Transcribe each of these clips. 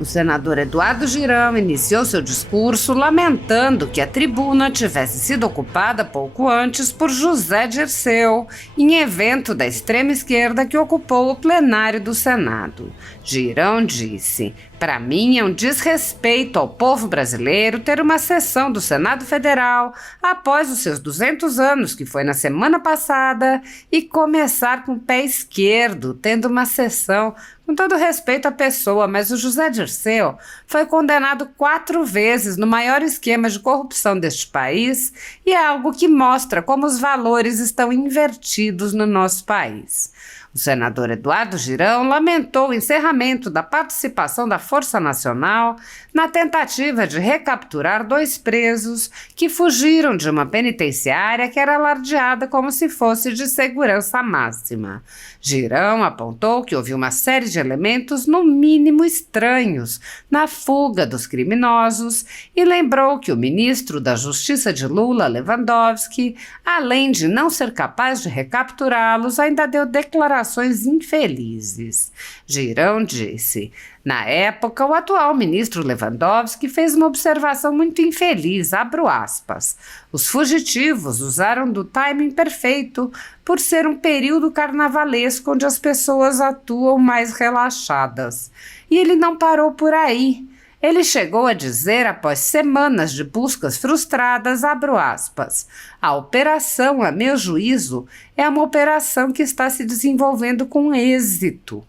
O senador Eduardo Girão iniciou seu discurso lamentando que a tribuna tivesse sido ocupada pouco antes por José Dirceu, em evento da extrema esquerda que ocupou o plenário do Senado. Girão disse: "Para mim é um desrespeito ao povo brasileiro ter uma sessão do Senado Federal após os seus 200 anos, que foi na semana passada, e começar com o pé esquerdo, tendo uma sessão. Com todo respeito à pessoa, mas o José Dirceu foi condenado 4 vezes no maior esquema de corrupção deste país e é algo que mostra como os valores estão invertidos no nosso país." O senador Eduardo Girão lamentou o encerramento da participação da Força Nacional na tentativa de recapturar 2 presos que fugiram de uma penitenciária que era alardeada como se fosse de segurança máxima. Girão apontou que houve uma série de elementos, no mínimo estranhos, na fuga dos criminosos e lembrou que o ministro da Justiça de Lula, Lewandowski, além de não ser capaz de recapturá-los, ainda deu declarações infelizes. Girão disse: "Na época, o atual ministro Lewandowski fez uma observação muito infeliz, abro aspas. Os fugitivos usaram do timing perfeito por ser um período carnavalesco onde as pessoas atuam mais relaxadas. E ele não parou por aí. Ele chegou a dizer, após semanas de buscas frustradas, abro aspas, a operação, a meu juízo, é uma operação que está se desenvolvendo com êxito."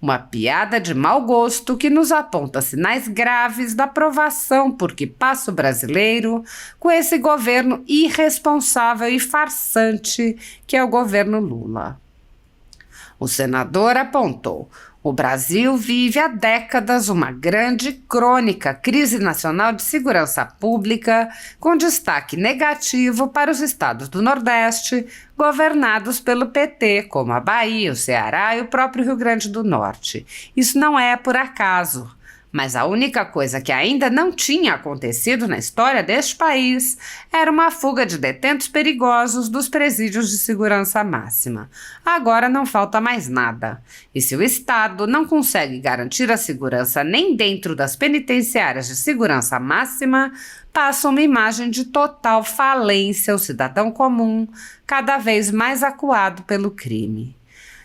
Uma piada de mau gosto que nos aponta sinais graves da provação por que passa o brasileiro com esse governo irresponsável e farsante que é o governo Lula. O senador apontou: "O Brasil vive há décadas uma grande e crônica crise nacional de segurança pública, com destaque negativo para os estados do Nordeste, governados pelo PT, como a Bahia, o Ceará e o próprio Rio Grande do Norte. Isso não é por acaso. Mas a única coisa que ainda não tinha acontecido na história deste país era uma fuga de detentos perigosos dos presídios de segurança máxima. Agora não falta mais nada. E se o Estado não consegue garantir a segurança nem dentro das penitenciárias de segurança máxima, passa uma imagem de total falência ao cidadão comum, cada vez mais acuado pelo crime."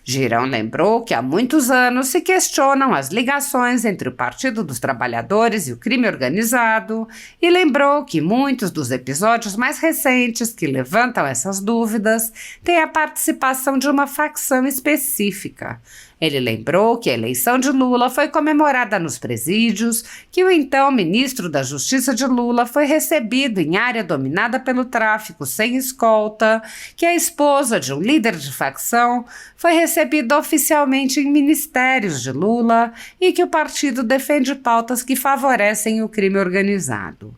Girão lembrou que há muitos anos se questionam as ligações entre o Partido dos Trabalhadores e o crime organizado e lembrou que muitos dos episódios mais recentes que levantam essas dúvidas têm a participação de uma facção específica. Ele lembrou que a eleição de Lula foi comemorada nos presídios, que o então ministro da Justiça de Lula foi recebido em área dominada pelo tráfico sem escolta, que a esposa de um líder de facção foi recebida oficialmente em ministérios de Lula e que o partido defende pautas que favorecem o crime organizado.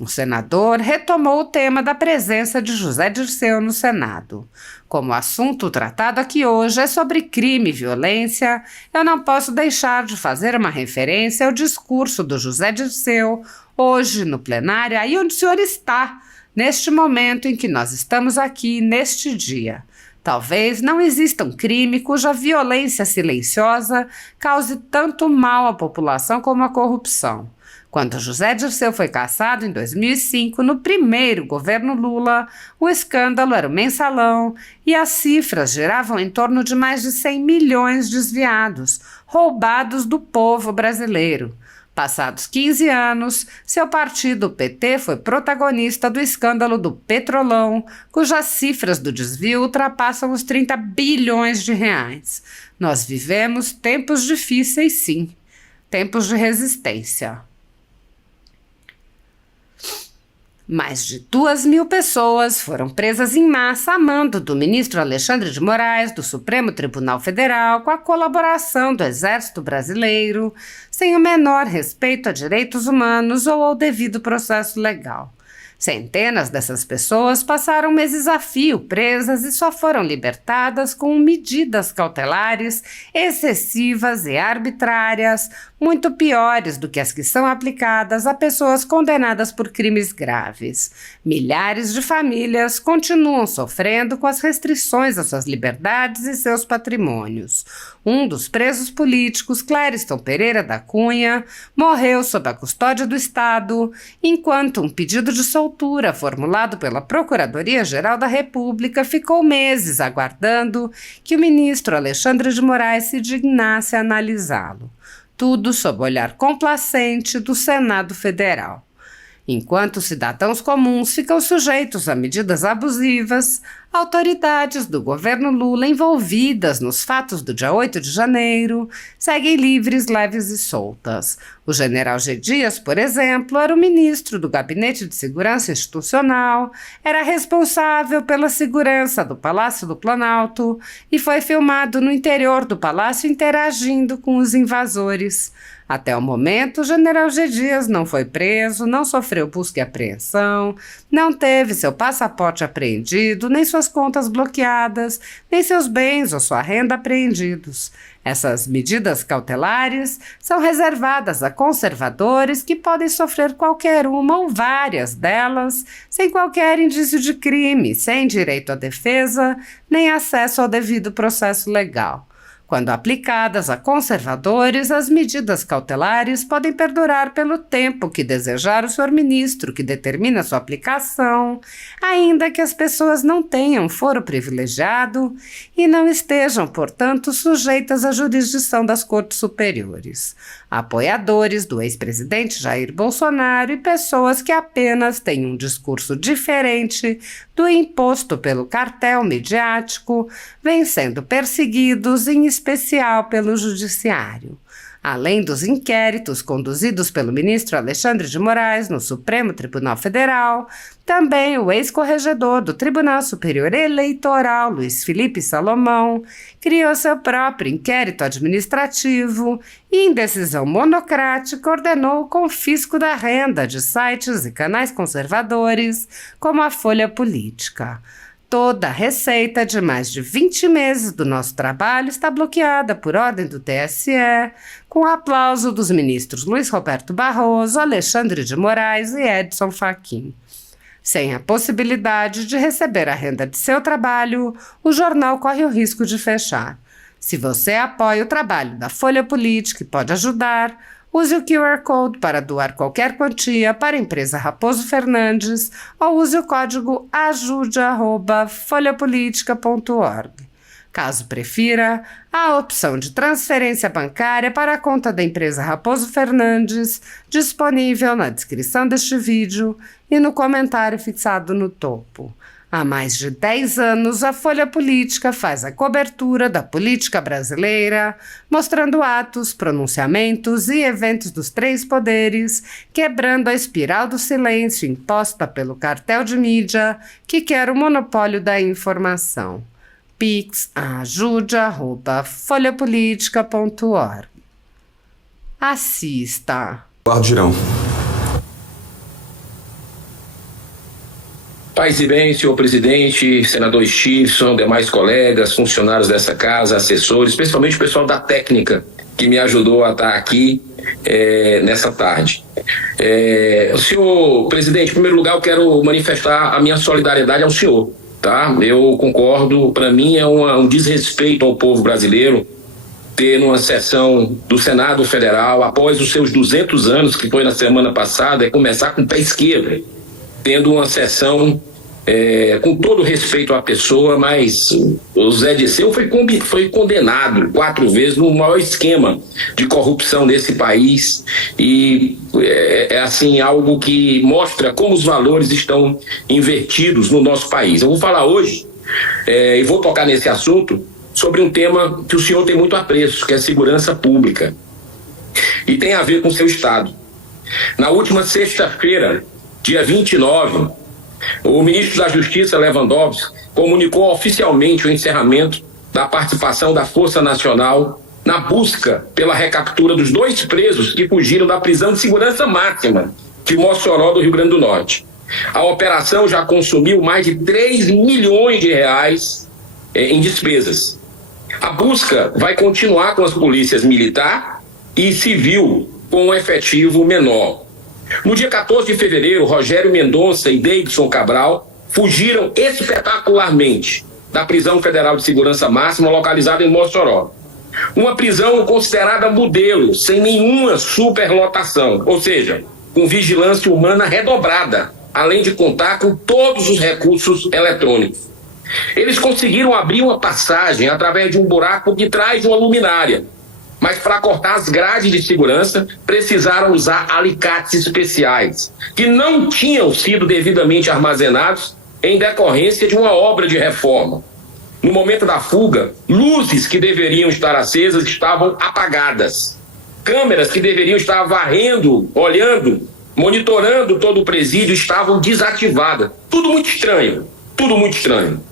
O senador retomou o tema da presença de José Dirceu no Senado. Como o assunto tratado aqui hoje é sobre crime e violência, eu não posso deixar de fazer uma referência ao discurso do José Dirceu, hoje no plenário, aí onde o senhor está, neste momento em que nós estamos aqui, neste dia. Talvez não exista um crime cuja violência silenciosa cause tanto mal à população como a corrupção. Quando José Dirceu foi cassado em 2005, no primeiro governo Lula, o escândalo era o mensalão e as cifras giravam em torno de mais de 100 milhões desviados, roubados do povo brasileiro. Passados 15 anos, seu partido, o PT, foi protagonista do escândalo do Petrolão, cujas cifras do desvio ultrapassam os 30 bilhões de reais. Nós vivemos tempos difíceis, sim, tempos de resistência. Mais de 2.000 pessoas foram presas em massa a mando do ministro Alexandre de Moraes do Supremo Tribunal Federal, com a colaboração do Exército Brasileiro, sem o menor respeito a direitos humanos ou ao devido processo legal. Centenas dessas pessoas passaram meses a fio presas e só foram libertadas com medidas cautelares excessivas e arbitrárias, muito piores do que as que são aplicadas a pessoas condenadas por crimes graves. Milhares de famílias continuam sofrendo com as restrições às suas liberdades e seus patrimônios. Um dos presos políticos, Clériston Pereira da Cunha, morreu sob a custódia do Estado, enquanto um pedido de soltura formulado pela Procuradoria-Geral da República ficou meses aguardando que o ministro Alexandre de Moraes se dignasse a analisá-lo. Tudo sob o olhar complacente do Senado Federal. Enquanto cidadãos comuns ficam sujeitos a medidas abusivas, autoridades do governo Lula envolvidas nos fatos do dia 8 de janeiro seguem livres, leves e soltas. O general G. Dias, por exemplo, era o ministro do Gabinete de Segurança Institucional, era responsável pela segurança do Palácio do Planalto e foi filmado no interior do palácio interagindo com os invasores. Até o momento, o general G. Dias não foi preso, não sofreu busca e apreensão, não teve seu passaporte apreendido, nem suas contas bloqueadas, nem seus bens ou sua renda apreendidos. Essas medidas cautelares são reservadas a conservadores que podem sofrer qualquer uma ou várias delas, sem qualquer indício de crime, sem direito à defesa, nem acesso ao devido processo legal. Quando aplicadas a conservadores, as medidas cautelares podem perdurar pelo tempo que desejar o senhor ministro que determina sua aplicação, ainda que as pessoas não tenham foro privilegiado e não estejam, portanto, sujeitas à jurisdição das cortes superiores. Apoiadores do ex-presidente Jair Bolsonaro e pessoas que apenas têm um discurso diferente do imposto pelo cartel midiático vêm sendo perseguidos, em especial pelo judiciário. Além dos inquéritos conduzidos pelo ministro Alexandre de Moraes no Supremo Tribunal Federal, também o ex-corregedor do Tribunal Superior Eleitoral, Luiz Felipe Salomão, criou seu próprio inquérito administrativo e, em decisão monocrática, ordenou o confisco da renda de sites e canais conservadores, como a Folha Política. Toda a receita de mais de 20 meses do nosso trabalho está bloqueada por ordem do TSE, com o aplauso dos ministros Luiz Roberto Barroso, Alexandre de Moraes e Edson Fachin. Sem a possibilidade de receber a renda de seu trabalho, o jornal corre o risco de fechar. Se você apoia o trabalho da Folha Política e pode ajudar, use o QR Code para doar qualquer quantia para a empresa Raposo Fernandes ou use o código ajude@folhapolitica.org. Caso prefira, há a opção de transferência bancária para a conta da empresa Raposo Fernandes, disponível na descrição deste vídeo e no comentário fixado no topo. Há mais de 10 anos, a Folha Política faz a cobertura da política brasileira, mostrando atos, pronunciamentos e eventos dos três poderes, quebrando a espiral do silêncio imposta pelo cartel de mídia que quer o monopólio da informação. pix@ajude@folhapolitica.org. Assista. Eduardo Girão. Paz e bem, senhor presidente, senador Stilson, demais colegas, funcionários dessa casa, assessores, principalmente o pessoal da técnica que me ajudou a estar aqui nessa tarde. Senhor presidente, em primeiro lugar eu quero manifestar a minha solidariedade ao senhor, tá? Eu concordo, para mim é um desrespeito ao povo brasileiro ter numa sessão do Senado Federal, após os seus 200 anos, que foi na semana passada, começar com o pé esquerdo, tendo uma sessão com todo respeito à pessoa, mas o Zé Dirceu foi condenado 4 vezes no maior esquema de corrupção desse país e assim algo que mostra como os valores estão invertidos no nosso país. Eu vou falar hoje e vou tocar nesse assunto sobre um tema que o senhor tem muito apreço, que é a segurança pública e tem a ver com o seu estado. Na última sexta-feira, dia 29, o ministro da Justiça, Lewandowski, comunicou oficialmente o encerramento da participação da Força Nacional na busca pela recaptura dos 2 presos que fugiram da prisão de segurança máxima de Mossoró, do Rio Grande do Norte. A operação já consumiu mais de 3 milhões de reais em despesas. A busca vai continuar com as polícias militar e civil com um efetivo menor. No dia 14 de fevereiro, Rogério Mendonça e Davidson Cabral fugiram espetacularmente da prisão federal de segurança máxima localizada em Mossoró. Uma prisão considerada modelo, sem nenhuma superlotação, ou seja, com vigilância humana redobrada, além de contar com todos os recursos eletrônicos. Eles conseguiram abrir uma passagem através de um buraco de trás de uma luminária, mas para cortar as grades de segurança precisaram usar alicates especiais, que não tinham sido devidamente armazenados em decorrência de uma obra de reforma. No momento da fuga, luzes que deveriam estar acesas estavam apagadas. Câmeras que deveriam estar varrendo, olhando, monitorando todo o presídio estavam desativadas. Tudo muito estranho, tudo muito estranho.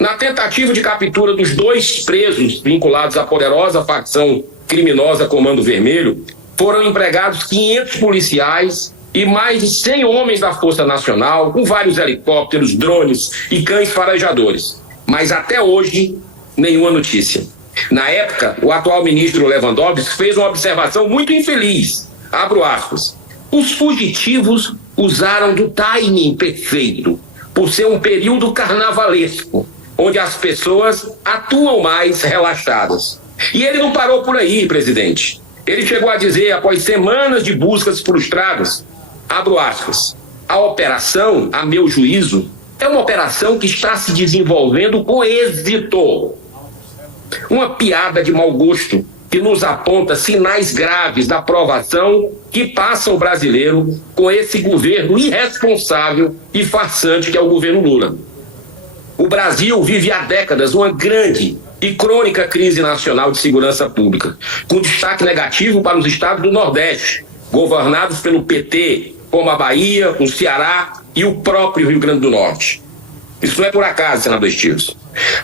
Na tentativa de captura dos 2 presos vinculados à poderosa facção criminosa Comando Vermelho, foram empregados 500 policiais e mais de 100 homens da Força Nacional, com vários helicópteros, drones e cães farejadores. Mas até hoje, nenhuma notícia. Na época, o atual ministro Lewandowski fez uma observação muito infeliz. Abro aspas. Os fugitivos usaram do timing perfeito, por ser um período carnavalesco, onde as pessoas atuam mais relaxadas. E ele não parou por aí, presidente. Ele chegou a dizer, após semanas de buscas frustradas, abro aspas, a operação, a meu juízo, é uma operação que está se desenvolvendo com êxito. Uma piada de mau gosto que nos aponta sinais graves da provação que passa o brasileiro com esse governo irresponsável e farsante que é o governo Lula. O Brasil vive há décadas uma grande e crônica crise nacional de segurança pública, com destaque negativo para os estados do Nordeste, governados pelo PT, como a Bahia, o Ceará e o próprio Rio Grande do Norte. Isso não é por acaso, senador Stilson.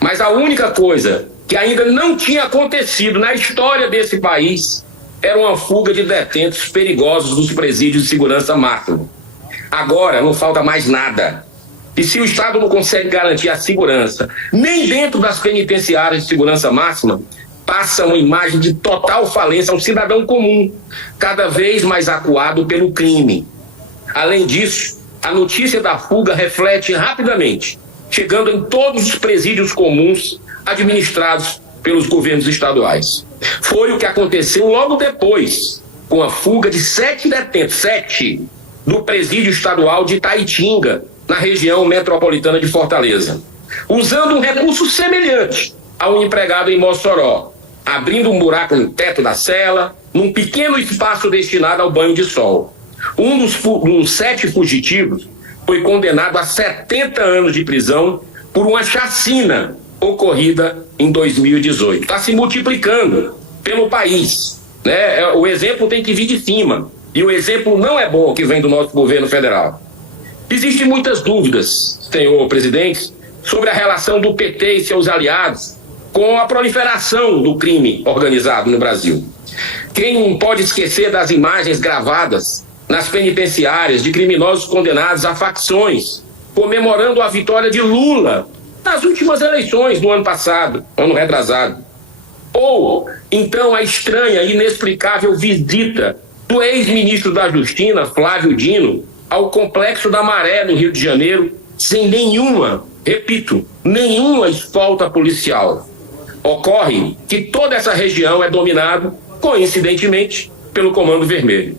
Mas a única coisa que ainda não tinha acontecido na história desse país era uma fuga de detentos perigosos dos presídios de segurança máxima. Agora não falta mais nada. E se o Estado não consegue garantir a segurança, nem dentro das penitenciárias de segurança máxima, passa uma imagem de total falência ao cidadão comum, cada vez mais acuado pelo crime. Além disso, a notícia da fuga reflete rapidamente, chegando em todos os presídios comuns administrados pelos governos estaduais. Foi o que aconteceu logo depois, com a fuga de 7 detentos, 7, do presídio estadual de Itaitinga, na região metropolitana de Fortaleza, usando um recurso semelhante ao empregado em Mossoró, abrindo um buraco no teto da cela, num pequeno espaço destinado ao banho de sol. Um dos 7 fugitivos foi condenado a 70 anos de prisão por uma chacina ocorrida em 2018. Está se multiplicando pelo país, né? O exemplo tem que vir de cima, e o exemplo não é bom que vem do nosso governo federal. Existem muitas dúvidas, senhor presidente, sobre a relação do PT e seus aliados com a proliferação do crime organizado no Brasil. Quem pode esquecer das imagens gravadas nas penitenciárias de criminosos condenados a facções, comemorando a vitória de Lula nas últimas eleições do ano passado, ano retrasado? Ou, então, a estranha e inexplicável visita do ex-ministro da Justiça, Flávio Dino, ao Complexo da Maré, no Rio de Janeiro, sem nenhuma, repito, nenhuma escolta policial. Ocorre que toda essa região é dominada, coincidentemente, pelo Comando Vermelho.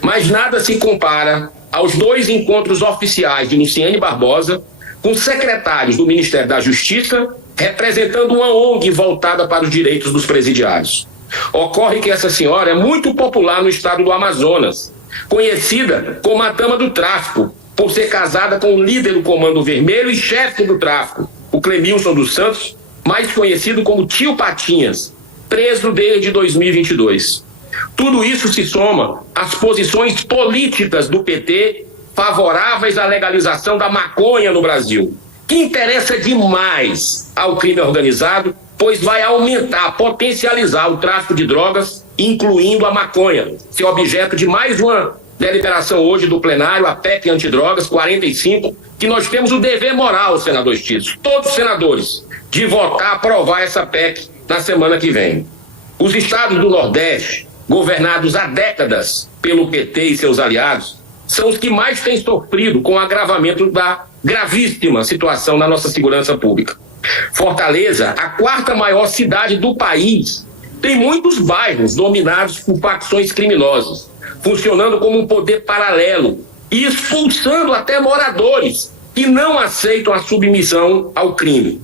Mas nada se compara aos 2 encontros oficiais de Luciane Barbosa com secretários do Ministério da Justiça, representando uma ONG voltada para os direitos dos presidiários. Ocorre que essa senhora é muito popular no estado do Amazonas, conhecida como a Dama do Tráfico, por ser casada com o líder do Comando Vermelho e chefe do tráfico, o Clemilson dos Santos, mais conhecido como Tio Patinhas, preso desde 2022. Tudo isso se soma às posições políticas do PT favoráveis à legalização da maconha no Brasil, que interessa demais ao crime organizado, pois vai aumentar, potencializar o tráfico de drogas, incluindo a maconha, ser objeto de mais uma deliberação hoje do plenário, a PEC antidrogas 45, que nós temos o dever moral, senador Stiles, todos os senadores, de votar, aprovar essa PEC na semana que vem. Os estados do Nordeste, governados há décadas pelo PT e seus aliados, são os que mais têm sofrido com o agravamento da gravíssima situação na nossa segurança pública. Fortaleza, a quarta maior cidade do país, tem muitos bairros dominados por facções criminosas, funcionando como um poder paralelo e expulsando até moradores que não aceitam a submissão ao crime.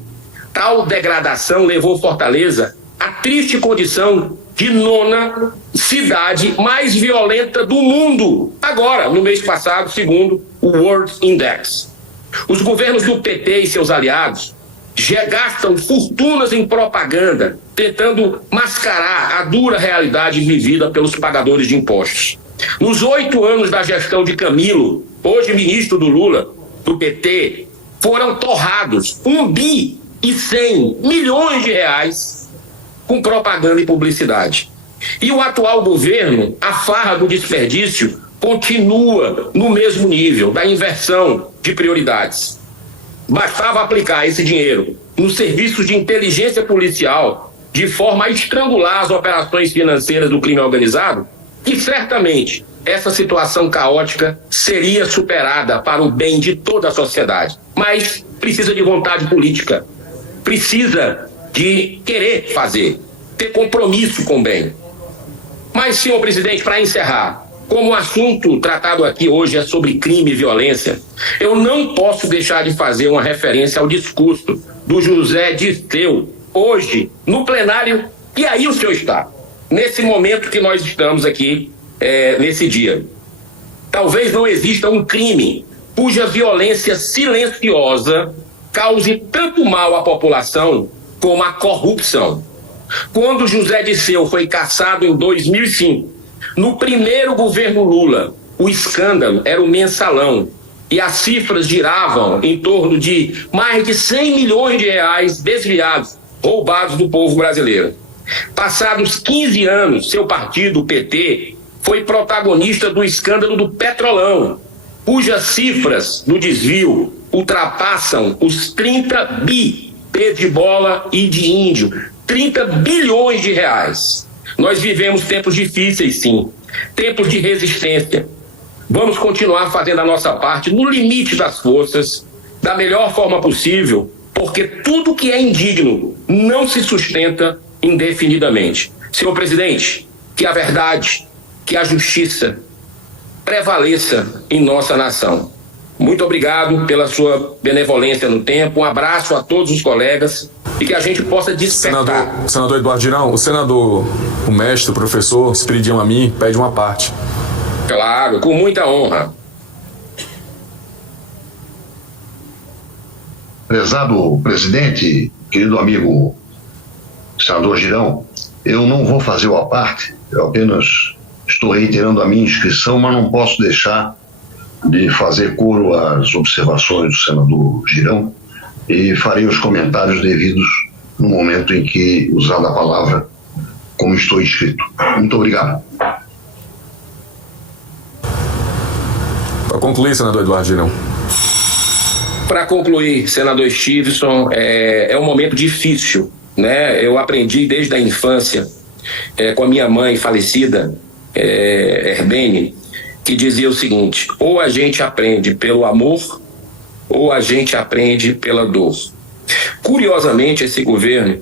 Tal degradação levou Fortaleza à triste condição de 9ª cidade mais violenta do mundo, agora, no mês passado, segundo o World Index. Os governos do PT e seus aliados já gastam fortunas em propaganda, tentando mascarar a dura realidade vivida pelos pagadores de impostos. Nos 8 anos da gestão de Camilo, hoje ministro do Lula, do PT, foram torrados 1,1 bilhão com propaganda e publicidade. E o atual governo, a farra do desperdício, continua no mesmo nível da inversão de prioridades. Bastava aplicar esse dinheiro nos serviços de inteligência policial de forma a estrangular as operações financeiras do crime organizado e certamente essa situação caótica seria superada para o bem de toda a sociedade. Mas precisa de vontade política, precisa de querer fazer, ter compromisso com o bem. Mas, senhor presidente, para encerrar, como o assunto tratado aqui hoje é sobre crime e violência, eu não posso deixar de fazer uma referência ao discurso do José Dirceu, hoje, no plenário, e aí o senhor está, nesse momento que nós estamos aqui, nesse dia. Talvez não exista um crime cuja violência silenciosa cause tanto mal à população como a corrupção. Quando José Dirceu foi cassado em 2005, no primeiro governo Lula, o escândalo era o mensalão e as cifras giravam em torno de mais de 100 milhões de reais desviados, roubados do povo brasileiro. Passados 15 anos, seu partido, o PT, foi protagonista do escândalo do Petrolão, cujas cifras do desvio ultrapassam os 30 bi, P de bola e de índio, 30 bilhões de reais. Nós vivemos tempos difíceis, sim, tempos de resistência. Vamos continuar fazendo a nossa parte no limite das forças, da melhor forma possível, porque tudo que é indigno não se sustenta indefinidamente. Senhor presidente, que a verdade, que a justiça prevaleça em nossa nação. Muito obrigado pela sua benevolência no tempo, um abraço a todos os colegas e que a gente possa despertar. Senador Eduardo Girão, o senador, o mestre, o professor, Espiridião a mim, pede uma parte. Claro, com muita honra. Prezado presidente, querido amigo senador Girão, eu não vou fazer o à parte, eu apenas estou reiterando a minha inscrição, mas não posso deixar de fazer coro às observações do senador Girão e farei os comentários devidos no momento em que usar a palavra como estou inscrito. Muito obrigado. Para concluir, senador Eduardo Girão. Para concluir, senador Stevenson, é um momento difícil, né? Eu aprendi desde a infância com a minha mãe falecida, Herbene, que dizia o seguinte: ou a gente aprende pelo amor ou a gente aprende pela dor. Curiosamente, esse governo,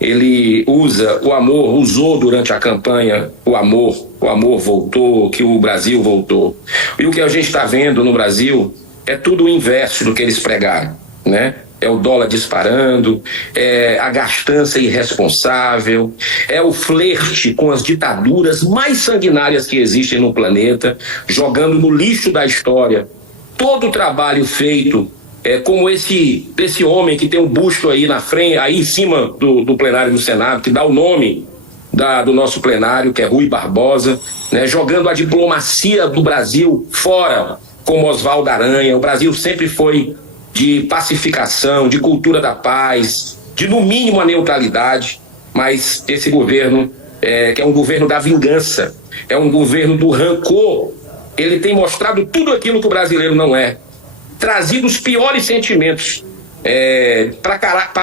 ele usa o amor, usou durante a campanha o amor voltou, que o Brasil voltou. E o que a gente está vendo no Brasil é tudo o inverso do que eles pregaram, né? É o dólar disparando, é a gastança irresponsável, é o flerte com as ditaduras mais sanguinárias que existem no planeta, jogando no lixo da história todo o trabalho feito, como esse homem que tem um busto aí na frente, aí em cima do plenário do Senado, que dá o nome do nosso plenário, que é Rui Barbosa, né, jogando a diplomacia do Brasil fora, como Oswaldo Aranha. O Brasil sempre foi de pacificação, de cultura da paz, de no mínimo a neutralidade, mas esse governo, que é um governo da vingança, é um governo do rancor ele tem mostrado tudo aquilo que o brasileiro não é, trazido os piores sentimentos, para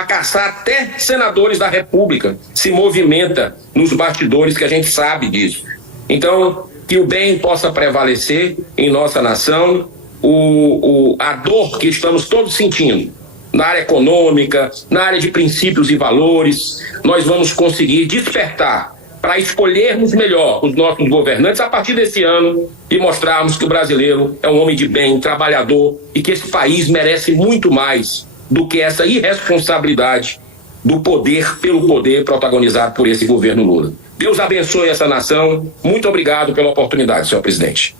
caçar até senadores da República, se movimenta nos bastidores, que a gente sabe disso. Então, que o bem possa prevalecer em nossa nação, a dor que estamos todos sentindo, na área econômica, na área de princípios e valores, nós vamos conseguir despertar para escolhermos melhor os nossos governantes a partir desse ano e mostrarmos que o brasileiro é um homem de bem, trabalhador, e que esse país merece muito mais do que essa irresponsabilidade do poder pelo poder protagonizado por esse governo Lula. Deus abençoe essa nação. Muito obrigado pela oportunidade, senhor presidente.